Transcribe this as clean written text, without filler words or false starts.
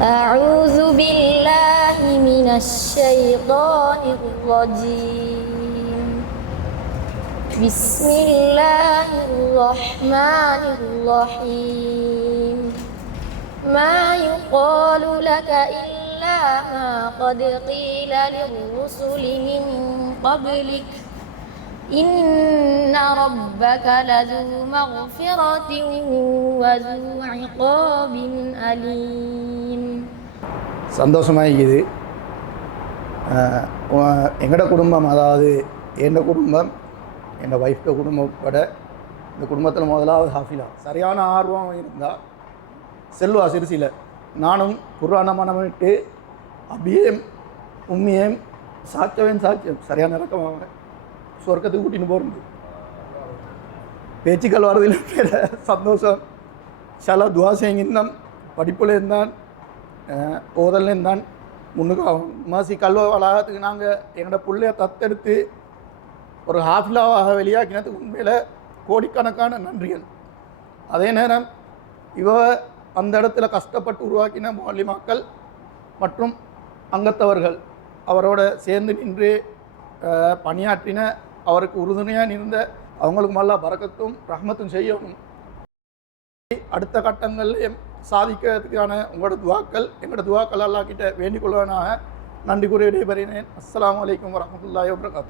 أعوذ بالله من الشيطان الرجيم بسم الله الرحمن الرحيم ما يقال لك إلا ما قد قيل للرسل من قبلك إن ربك لذو مغفرة وذو عقاب أليم. சந்தோஷமாக இருக்குது. எங்களோட குடும்பம், அதாவது என் குடும்பம், என் ஒய்ஃப்ட குடும்பம் உட்பட இந்த குடும்பத்தில் முதலாவது ஹாஃபிலா சரியான ஆர்வம் இருந்தால் செல்வா சிறுசியில் நானும் குர்ஆன மனமிட்டு அபியம் உம்மியம் சாட்சியம் சரியான இறக்கமாக சொர்க்கத்துக்கு கூட்டின்னு போகிறது. பேச்சுக்கள் வர்றதில் சந்தோஷம். சில துவா செய்யுந்தான், படிப்பில் இருந்தான், ஓதல் இருந்தான் முன்னுக்கு ஆகும். மாசி கல்வ வளாகத்துக்கு நாங்கள் எங்களோட பிள்ளைய தத்தெடுத்து ஒரு ஹாஃபிலாவாக வெளியாக்கினதுக்கு உண்மையில் கோடிக்கணக்கான நன்றிகள். அதே நேரம் அந்த இடத்துல கஷ்டப்பட்டு உருவாக்கின மௌலிமாக்கள் மற்றும் அங்கத்தவர்கள் அவரோட சேர்ந்து நின்று பணியாற்றின, அவருக்கு உறுதுணையாக இருந்த அவங்களுக்கு நல்லா பரக்கத்தும் ரஹ்மத்தும் செய்யணும். அடுத்த கட்டங்களில் சாதிக்கிறதுக்கான உங்களோட துவாக்கள், எங்களோட துவாக்கள் அல்லாஹ் கிட்ட வேண்டிக் கொள்வனாக நன்றி கூறி விடைபெறுகிறேன். அஸ்ஸலாமு அலைக்கும் வரஹ்மத்துல்லாஹி வபரகாத்துஹு.